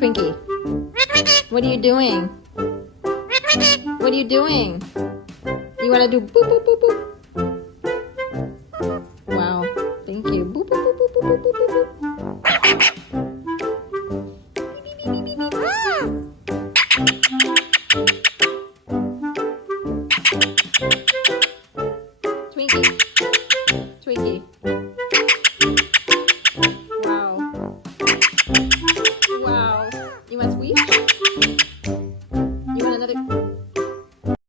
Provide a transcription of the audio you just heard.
Twinkie, what are you doing? What are you doing? You want to do boop, boop, boop, boop?